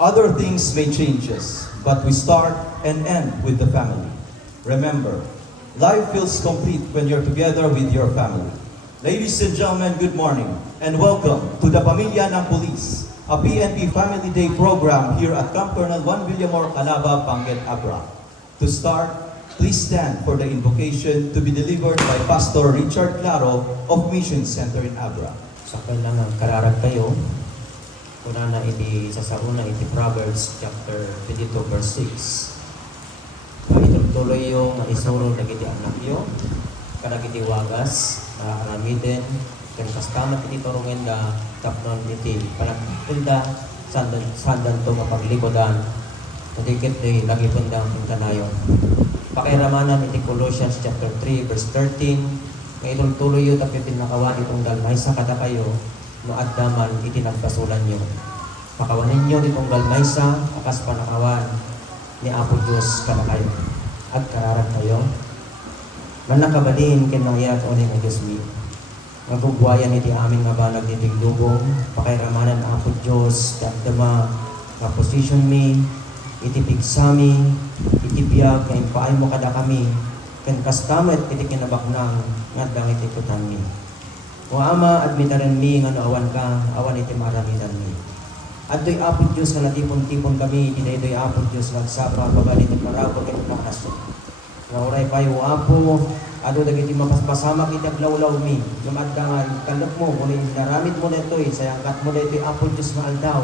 Other things may change us, but we start and end with the family. Remember, life feels complete when you're together with your family. Ladies and gentlemen, good morning and welcome to the Pamilya ng Pulis, a PNP Family Day program here at Camp Colonel Juan Villamor, Calaba, Panguet, Abra. To start, please stand for the invocation to be delivered by Pastor Richard Claro of Mission Center in Abra. Sa kailangan kararag kayo, una na iti sasauna iti Proverbs chapter 22 verse 6. Maituloy yung isuro na kiti anak yo, kanag iti wagas, aramitin, kan kastamat iti turungin da tapnon iti panagpilda, sandan to mapaglikodan, nadikit ni lagipon da ang kanayon. Pakiramanan iti Colossians chapter 3 verse 13, ngayon tuloy yun tapi pinakawan itong dalmay sa kada kayo, no addaman iti nagbasulan nyo. Pakawanin nyo itong galmaysa, akas panakawan ni Apo Diyos kada kayo. At kararag kayo, manakabalin kinayat o ni Diyos mi. Magugwayan iti aming nga banag ni Tigdubong, pakairamanan Apo Diyos, kadama, nga position mi, iti pigsami, iti biyag, nga impaay mo kada kami, kan kastamet iti kinabaknang, nga dangit ikutan mi. O Ama, admitaran mi nga awan ka, awan iti maramitan mi. At do'y Apo Diyos nga natipon-tipon kami, do'y Apo Diyos nga nagsapa, babalit at maraw, pagkit nakaso. Nauray pa yung Apo, ado dagiti mapasamak iti aglawlaw mi, lumad ka nga, kalap mo, kung naramit mo na ito'y, sayangkat mo na ito'y Apo Diyos nga aldaw.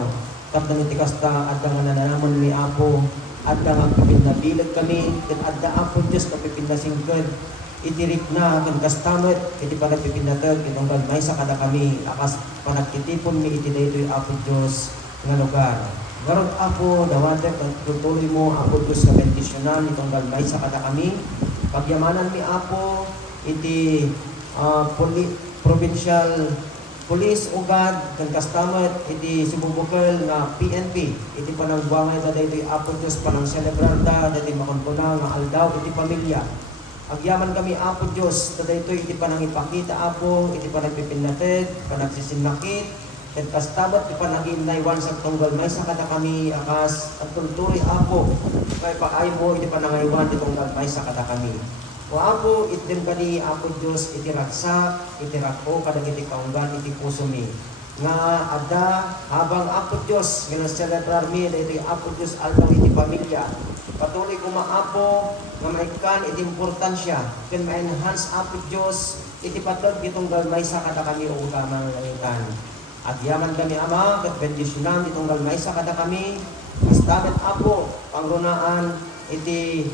Kapag iti kasta, at nga nananamon mi Apo, at nga pipinabilag kami, at Apo Diyos na pipinasingkad, itirik na kan kastamet iti panagpipinatag itong galmay sa kada kami akas panagtitipon mi iti daytoy Apo Dios nga lugar. Garod Apo dawate tutuloy mo Apo Dios nga bendisyonan itong galmay sa kada kami. Pagyamanan mi Apo iti provincial police ugad kan kastamet iti Sibubukal nga PNP iti panangbuangay da daytoy Apo Dios panang celebrar da dati makonpuna nga aldaw iti pamilya. Agyaman kami Apo Diyos, tada ito iti panangipakita Apo, iti panagpipinatid, panagsisinakit, at kastabat iti panagimnaywan sa tunggal may sakata kami akas at tultuloy Apo, kay pakay mo iti panangaywan iti tunggal may sakata kami. O Apo, itim ka ni Apo Diyos, iti raksak, iti rako, kadag iti kaunggan, iti puso mi. Nga ada, habang Apo Diyos, ginaselebrar mi, iti Apo Diyos, albang iti pamilya, patuloy ko maapo nga maikan iti importansya ken ma-enhance Apo Diyos iti patag itong galmay sa kada kami o utamang langitan. Agyaman kami Ama ket bendisyonan itong galmay sa kada kami kastamet Apo pangrunaan iti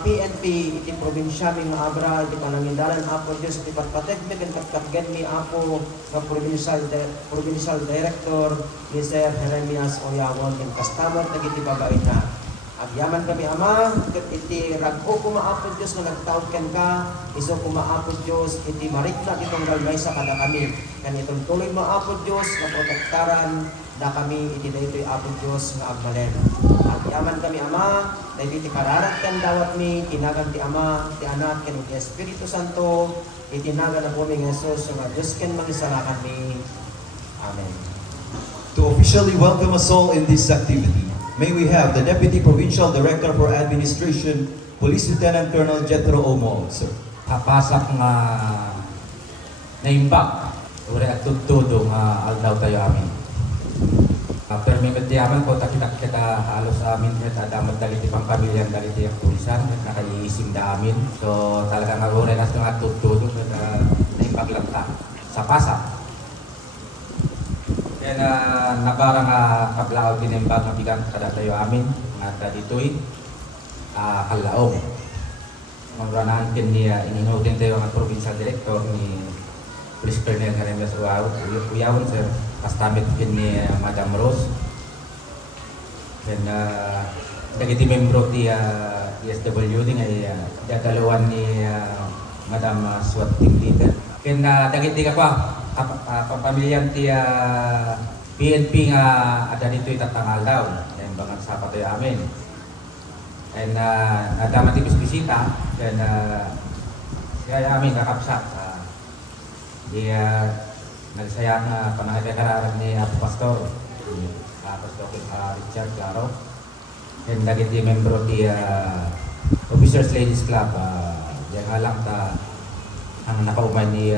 PNP iti probinsya mi nga Abra iti panangindalan Apo Diyos iti patpateg mi ken katkat mi Apo nga provincial director ni Sir Jeremias Oyawon ken kastamet dagiti babae na. Agyaman kami Ama, iti ragko kumaapod Diyos nga nagtaod ken ka, iso kumaapod Diyos, iti marikna itong galmay sa kada kami. Kan itong tuloy maapod Diyos nga protektaran na kami iti daytoy apod Diyos nga agmalen. Agyaman kami Ama, dahil iti kararat ken dawat mi, tinagan ti Ama, ti Anak, ken iti Espiritu Santo, itinagan na po mi ng Jesus, nga Diyos ken mangisalakan mi. Amen. To officially welcome us all in this activity, may we have the Deputy Provincial Director for Administration, Police Lieutenant Colonel Jethro Omo, sir. Kapasak nga naimbak, uri at tutudo nga aldaw tayo amin. Permimit yaman ko, kita halos amin, at adamat daliti pang pamilyan, daliti ang pulisan, at nakaiisim da amin. So talaga nga uri nas nga tutudo, at naimbak lang ta sa pasak. Kaya nabara nga kablao tinimbag nga bigang kada tayo amin nga dito'y kalaong. Magranahan din niya ininutin tayo ang provincial director ni Police Colonel Jeremias Uyawon sir. Kastamit din ni Madam Rose. Then dagiti membro ti DSWD nga dadalawan ni Madam SWAT team leader. Kaya dagiti ka pa pamilyan ti PNP nga ada dito itatangal daw. Yan bangat sa patoy amin. And nadaman ti bisita then kaya amin kakapsat. Di nagsaya na panangkakararan ni Apo Pastor. Pastor Richard Claro. And dagiti membro ti Officers Ladies Club, diyan nga lang ta ang nakauman ni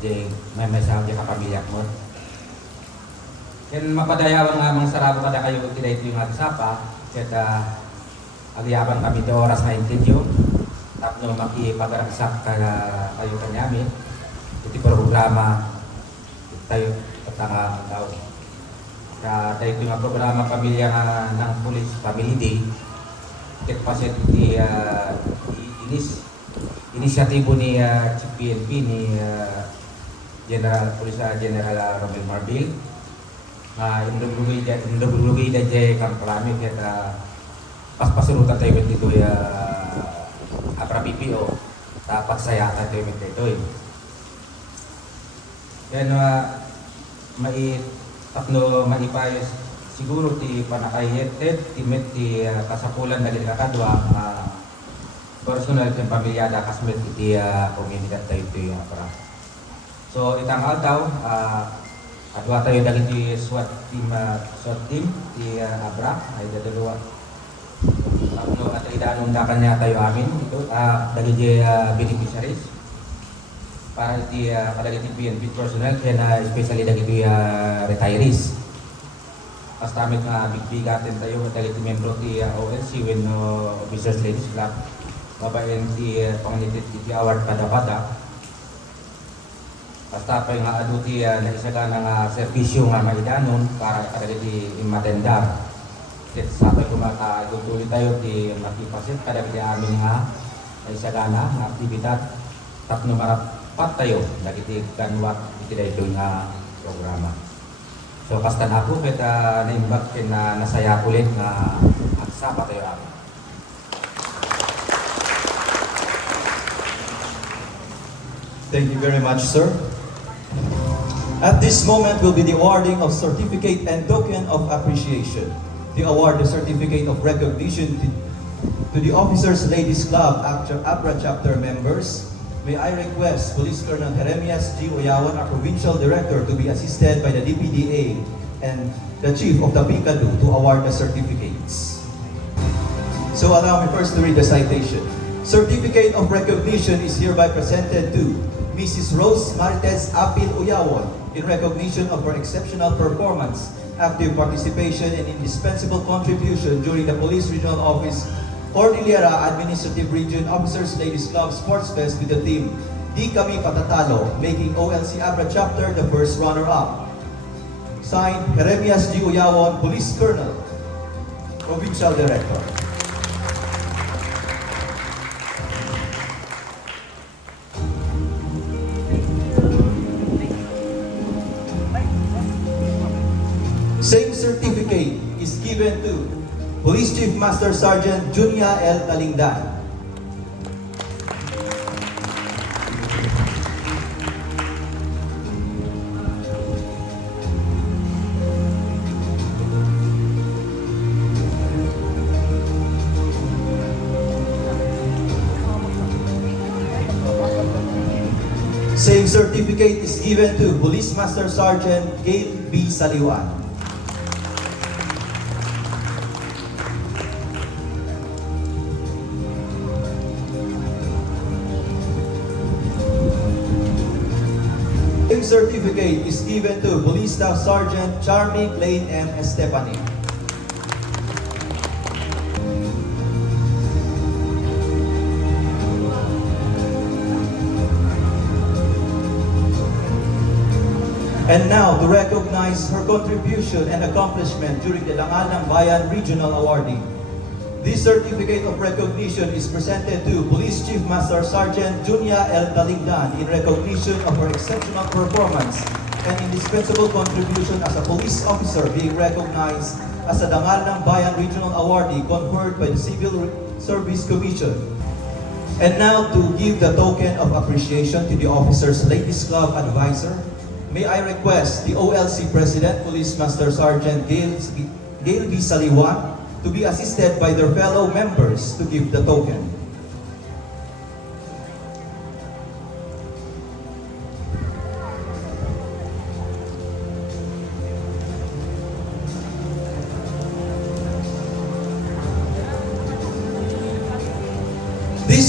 di may sa di kapamilya mo. And mapadayawan nga mga sarado kada kayo kita ito yung agsapa, kaya agyaban kami ti oras na intinyo, tapno makipag-aragsak kayo kanyami, iti programa tayo patanga daw. Kaya tayo yung programa pamilya ng Police Family Day, kaya pasit iti inisyatibo ni Chief PNP ni Police General Romel Marbil. Indugulugay na dyan kang palami kaya paspasurutan tayo dito apra PPO tapos sayatan tayo dito yan maipayos siguro ti panakayeted timit ti kasapulan na kakadwa personal ti pamilyada kasmet iti komunidad tayo ito yung apra so itang daw adwa tayo dagiti SWAT team ti Abra ay dadalawa. Tapno at idanon da kanya tayo amin ito dagiti beneficiaries para ti dagiti PNP personnel kaya especially dagiti retirees. Basta amit nga bigbigatin tayo dagiti membro ti OLC when Officers Ladies Club babaen ti panganitit ti award pada-pada. Basta pa yung aduti na isaga ng servisyo nga maidanon para kadagiti matendar. Kasi sa ato kumakagutuloy tayo di makipasit kadagiti amin nga isaga na aktibidad tapno marapat tayo dagiti ganwat iti dayto nga programa. So kasta na ako kita naimbag na nasaya ulit nga agsapa tayo amin. Thank you very much, sir. At this moment will be the awarding of certificate and token of appreciation. The award the certificate of recognition to the Officers Ladies Club APRA chapter members. May I request Police Colonel Jeremias G. Uyawan, our Provincial Director, to be assisted by the DPDA and the Chief of the PICADU to award the certificates. So allow me first to read the citation. Certificate of recognition is hereby presented to Mrs. Rose Marites Apil Uyawon in recognition of her exceptional performance, active participation, and indispensable contribution during the Police Regional Office Cordillera Administrative Region Officers Ladies Club Sports Fest with the theme Di Kami Patatalo, making OLC Abra Chapter the first runner-up. Signed, Jeremias G. Uyawon, Police Colonel, Provincial Director. Same certificate is given to Police Chief Master Sergeant Junia L. Talingdan. Same certificate is given to Police Master Sergeant Gail B. Saliwan. Same certificate is given to Police Staff Sergeant Charmy Lane M. Estepani. And now, to recognize her contribution and accomplishment during the Dangal ng Bayan Regional Awarding. This certificate of recognition is presented to Police Chief Master Sergeant Junia L. Talingdan in recognition of her exceptional performance and indispensable contribution as a police officer, being recognized as a Dangal ng Bayan Regional Awardee conferred by the Civil Service Commission. And now, to give the token of appreciation to the Officers Ladies Club Advisor, may I request the OLC President, Police Master Sergeant Gail B. Saliwan, to be assisted by their fellow members to give the token.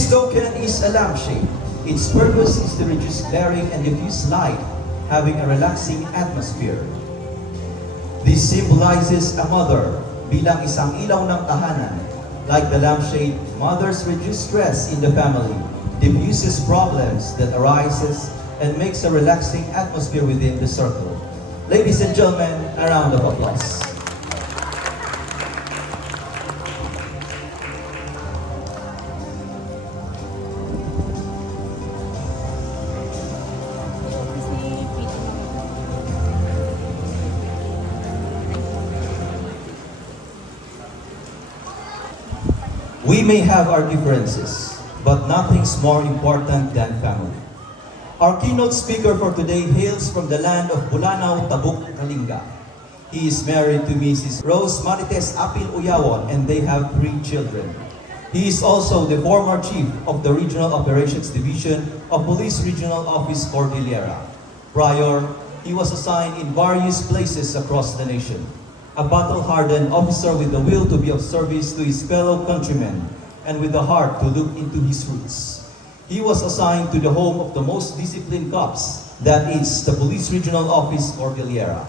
This token is a lampshade. Its purpose is to reduce glaring and diffuse light, having a relaxing atmosphere. This symbolizes a mother bilang isang ilaw ng tahanan. Like the lampshade, mothers reduce stress in the family, diffuses problems that arises, and makes a relaxing atmosphere within the circle. Ladies and gentlemen, a round of applause. We may have our differences, but nothing's more important than family. Our keynote speaker for today hails from the land of Bulanao, Tabuk, Kalinga. He is married to Mrs. Rose Marites Apil Uyawon and they have 3 children. He is also the former chief of the Regional Operations Division of Police Regional Office Cordillera. Prior, he was assigned in various places across the nation. A battle-hardened officer with the will to be of service to his fellow countrymen and with the heart to look into his roots. He was assigned to the home of the most disciplined cops, that is, the Police Regional Office Cordillera.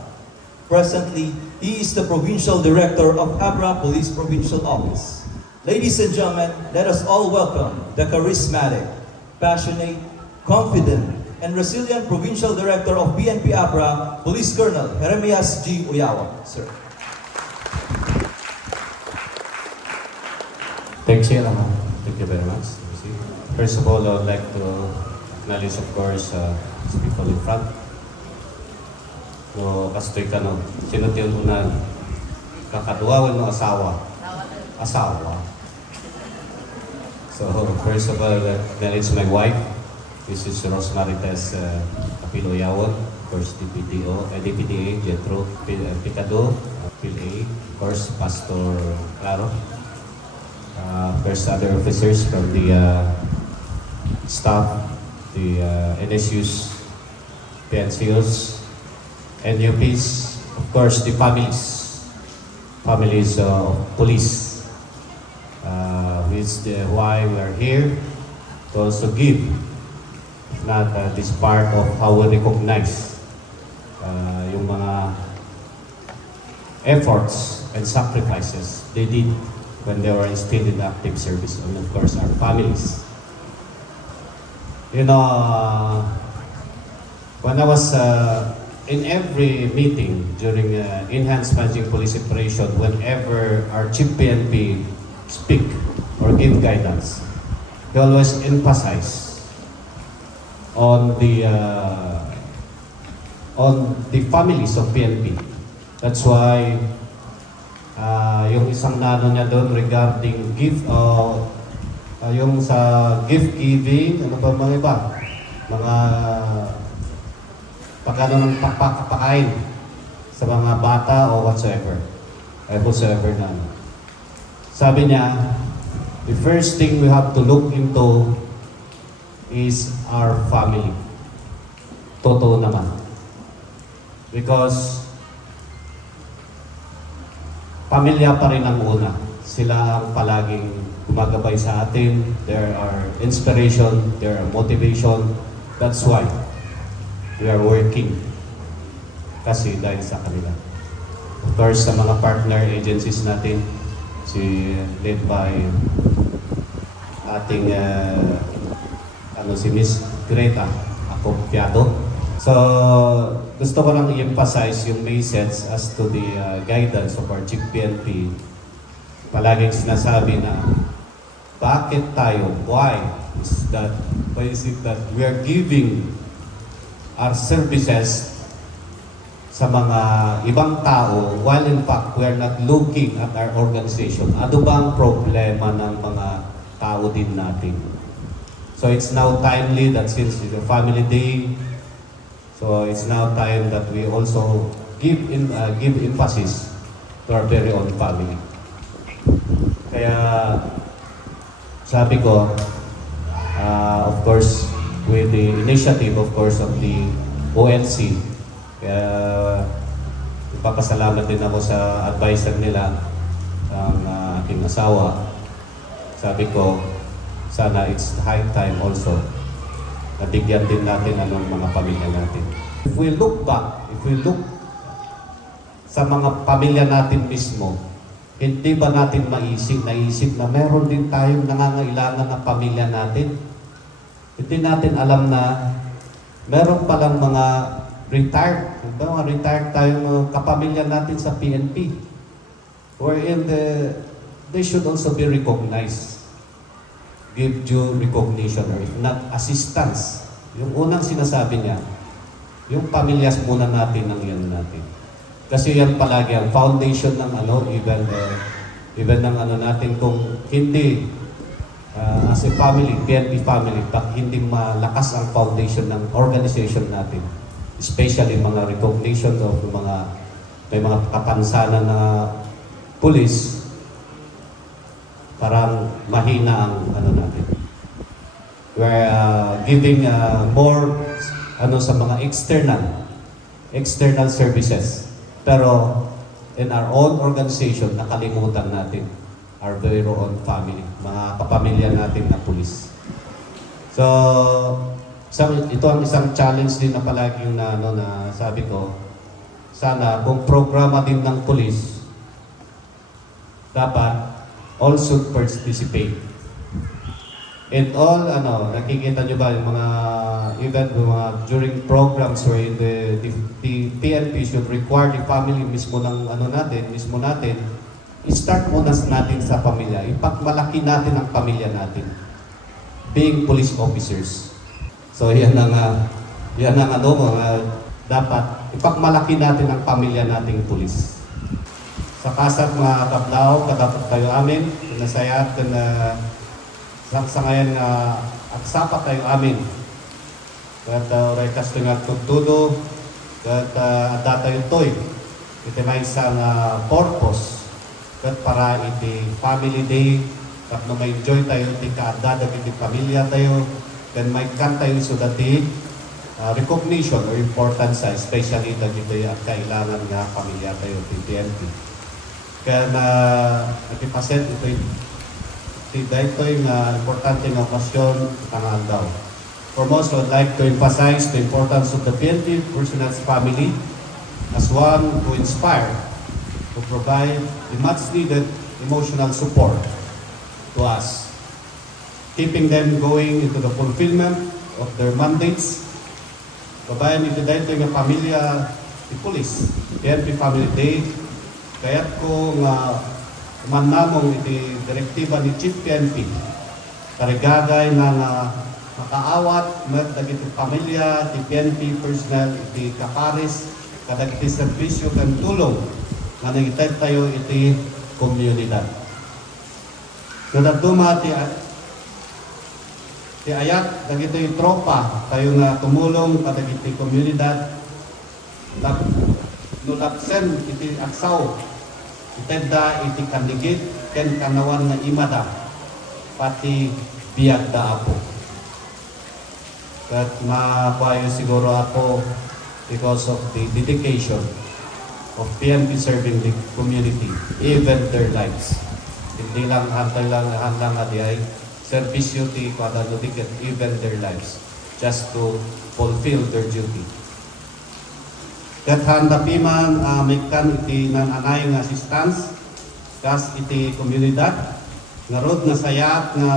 Presently, he is the Provincial Director of Abra Police Provincial Office. Ladies and gentlemen, let us all welcome the charismatic, passionate, confident, and resilient Provincial Director of PNP Abra, Police Colonel Jeremias G. Uyawon. Sir. Thanks, Sheila. Thank you very much. First of all, I would like to acknowledge, of course, the people in front. No, kastoy ka no. Sino tiyong unan? Kakaduawan no asawa. Asawa. So, first of all, acknowledge my wife, Mrs. Rose Marites Apil Uyawon, of course, DPDA, Jetro Picado, PLA, of course, Pastor Claro. First other officers from the staff, the NSUs, PNCOs, NUPs, of course the families of police, which why we are here to also give, if not this part of how we recognize yung mga efforts and sacrifices they did when they were still in active service, and of course our families. You know, when I was in every meeting during enhanced managing police operation, whenever our chief PNP speak or give guidance, they always emphasize on the families of PNP. That's why yung isang nano niya doon regarding gift, yung sa gift giving, ano ba mga iba? Mga pagkano ng pakain sa mga bata o whatsoever. Whatsoever na. Sabi niya, the first thing we have to look into is our family. Totoo naman. Because pamilya pa rin ang una. Sila ang palaging gumagabay sa atin. There are inspiration, there are motivation. That's why we are working. Kasi dahil sa kanila. Of course, sa mga partner agencies natin, led by ating si Miss Greta Acopiado. So, gusto ko lang i-emphasize yung message as to the guidance of our Chief PNP. Palaging sinasabi na, bakit tayo? Why is it that we are giving our services sa mga ibang tao while in fact we are not looking at our organization? Ano ba ang problema ng mga tao din natin? So it's now timely that since it's a family day, so it's now time that we also give emphasis to our very own family. Kaya sabi ko, of course, with the initiative of course of the ONC, kaya ipapasalamat din ako sa advisor nila, ang aking asawa. Sabi ko, sana it's high time also na bigyan din natin ang mga pamilya natin. If we look back, if we look sa mga pamilya natin mismo, hindi ba natin naisip na meron din tayong nangangailangan ng pamilya natin? Hindi natin alam na meron palang mga retired, mga retired tayong kapamilya natin sa PNP, wherein they should also be recognized, give due recognition, or if not, assistance. Yung unang sinasabi niya, yung pamilyas muna natin ang yan natin. Kasi yan palagi ang foundation ng even ng natin, kung hindi as a family, PNP family, pag hindi malakas ang foundation ng organization natin, especially mga recognition of may mga kapansanan na police, parang mahina ang natin. We're giving more sa mga external services. Pero in our own organization, nakalimutan natin our very own family, mga kapamilya natin na pulis. So, ito ang isang challenge din na palagi yung na sabi ko, sana kung programa din ng pulis, dapat all should participate. And all, nakikita nyo ba yung mga event, during programs where the PNP should require the family mismo ng natin, i-start muna natin sa pamilya. Ipagmalaki natin ang pamilya natin. Being police officers. So yan ang dapat ipagmalaki natin ang pamilya nating pulis. Sa kasat mga kablaw, kadapat tayo amin, nasayat na sa ngayon aksapa tayo amin. Kat oray kasto nga tutudo, kat ada tayo toy. Ito may isang purpose. Kat para iti family day, kat no may enjoy tayo, iti kaadada, iti pamilya tayo, then may kan tayo so dati recognition or importance, especially dito ang kailangan nga pamilya tayo, iti PNP. Kaya nakipaset ito yung importante na okasyon tangal daw. Foremost, I would like to emphasize the importance of the PNP personnel's family as one who inspire, to provide the much-needed emotional support to us, keeping them going into the fulfillment of their mandates. Kabayan ito dahil ito yung pamilya ni Police, PNP Family Day, kaya't kung manamong iti direktiba ni Chief PNP, karigagay na makaawat, dagiti pamilya, iti PNP personnel, iti kaparis, kadag iti servisyo kan tulong, nga nagitay tayo iti komunidad. Kadagduma ti ayat, dagiti tropa, tayo nga tumulong kadag iti komunidad, nulapsen iti aksaw, itenda iti kandigit, ken kanawan na imada, pati biyag da apo. At mapayo siguro ako because of the dedication of PNP serving the community, even their lives. Hindi lang handang ay servisyo ti kwadaludik, even their lives, just to fulfill their duty. Kat handa piman may kan iti nananay nga assistance kas iti komunidad narod nga sayat nga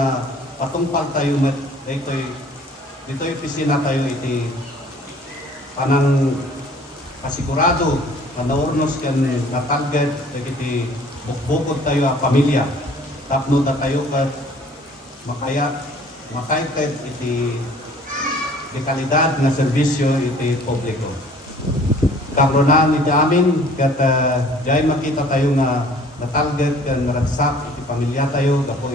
patungpal tayo dito'y opisina tayo iti panang kasigurado na naurnos kan na target iti bukbukod tayo ang pamilya tapno na tayo kat makaitet iti kalidad nga serbisyo iti publiko. Karonan iti amin kat diay makita tayo nga natarget kan naragsak iti pamilya tayo dapo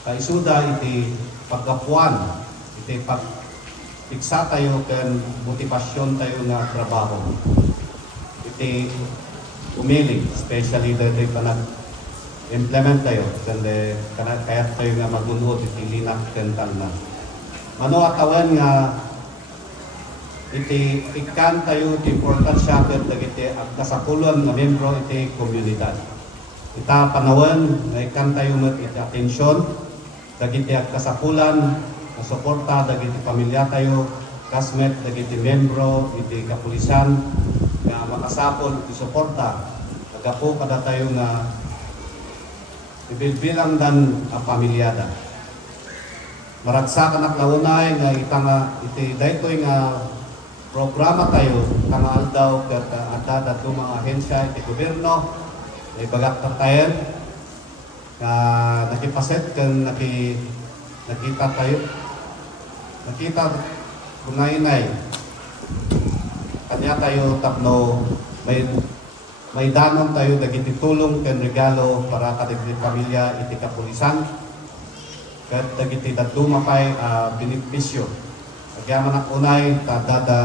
kaisuda iti pagkapuan iti pagpiksa tayo kan motivasyon tayo nga trabaho iti umiling, especially dito implement tayo kaya tayo nga magunod iti linak kental na mano atawan nga iti ikan tayo iti importansya ket dagiti agkasapulon nga membro iti komunidad. Ita panawen nga ikan tayo met iti atensyon dagiti kasapulan, suporta, dagiti pamilya tayo, kasmet, dagiti membro, iti kapulisan, nga makasapol, iti suporta. Nagapo kada tayo nga ibilbilang dan ang pamilyada. Maragsa ka naklaunay nga itanga iti daytoy nga programa tayo tanga aldaw ket adda dato mga ahensya iti gobyerno ay bagak tayo nga nakipaset ken nakita tayo nakita kunay-nay kanya tayo tapno may danon tayo dagiti tulong ken regalo para kadagiti pamilya iti kapulisan ket dagiti daduma pay benepisyo. Agyaman ang unay kadada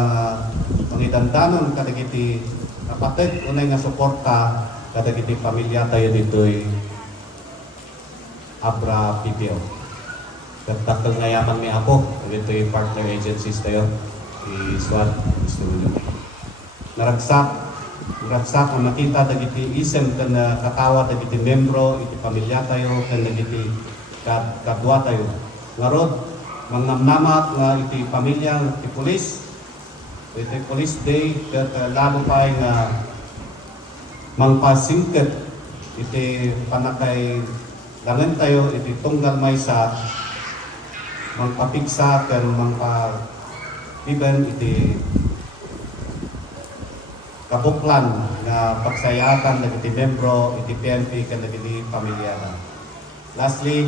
mangidandanon kadagiti kapatid unay nga suporta kadagiti pamilya tayo ditoy Abra PPO. Ket dakkel nga yaman mi ako ditoy partner agencies tayo i-SWAT gusto naragsak ang nakita dagiti isem ken katawa dagiti membro iti pamilya tayo ken dagiti kadwa tayo. Ngarod mangnamnamat nga iti pamilya iti pulis police day ket lalo pa nga mangpasingket iti panakay langan tayo iti tunggal maysa mangpapigsa ken mangpabiben iti kabuklan nga pagsayatan dagiti membro iti PNP ken dagiti pamilya. Lastly,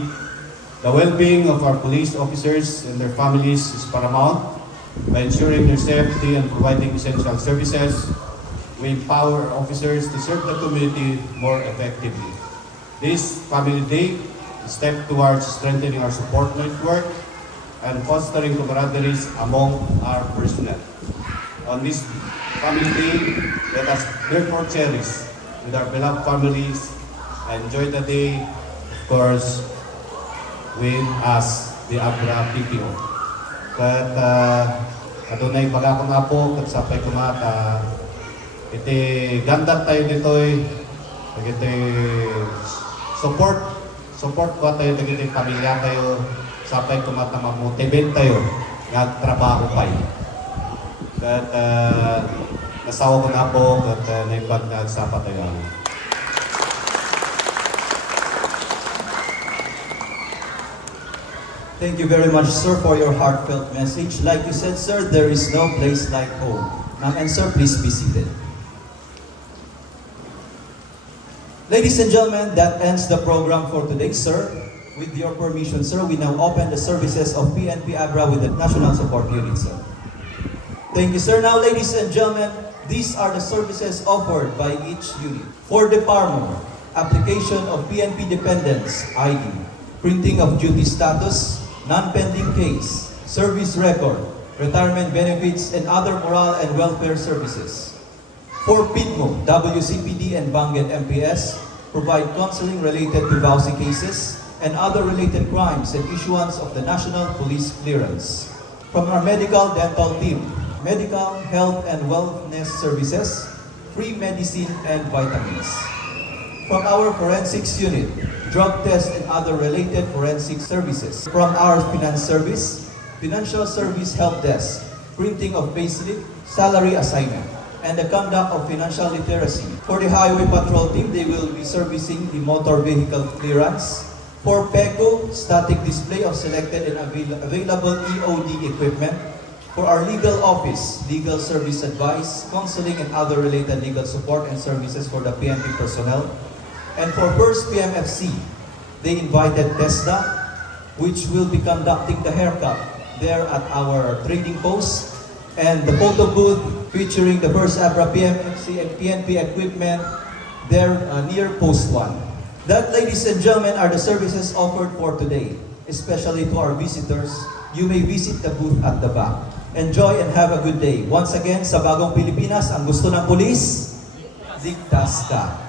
the well-being of our police officers and their families is paramount. By ensuring their safety and providing essential services, we empower officers to serve the community more effectively. This Family Day is a step towards strengthening our support network and fostering camaraderie among our personnel. On this Family Day, let us therefore cherish with our beloved families and enjoy the day, of course, with us, the Abra PPO. Kat adunay baga ko nga po, kat sapay kumata, iti ganda tayo dito'y, iti support ko tayo, iti pamilya tayo, sapay kumata mag-motivate tayo, nagtrabaho pa yun. Kat nasawa ko na po, kat naibag nagsapa tayo. Thank you very much, sir, for your heartfelt message. Like you said, sir, there is no place like home. Ma'am and sir, please be seated. Ladies and gentlemen, that ends the program for today, sir. With your permission, sir, we now open the services of PNP Abra with the National Support Unit, sir. Thank you, sir. Now, ladies and gentlemen, these are the services offered by each unit. For department, application of PNP dependents ID, printing of duty status, non-pending case, service record, retirement benefits, and other moral and welfare services. For PIDMO, WCPD, and Bangged MPS, provide counseling related to VAUSI cases and other related crimes and issuance of the National Police Clearance. From our medical dental team, medical, health, and wellness services, free medicine and vitamins. From our forensics unit, drug test and other related forensic services. From our finance service, financial service help desk, printing of payslip, salary assignment, and the conduct of financial literacy. For the highway patrol team, they will be servicing the motor vehicle clearance. For PECO, static display of selected and available EOD equipment. For our legal office, legal service advice, counseling, and other related legal support and services for the PNP personnel. And for First PMFC, they invited TESDA, which will be conducting the haircut there at our trading post, and the photo booth featuring the First Abra PMFC and PNP equipment there near Post 1. That, ladies and gentlemen, are the services offered for today. Especially to our visitors, you may visit the booth at the back. Enjoy and have a good day. Once again, sa Bagong Pilipinas, ang gusto ng pulis, ligtas ka.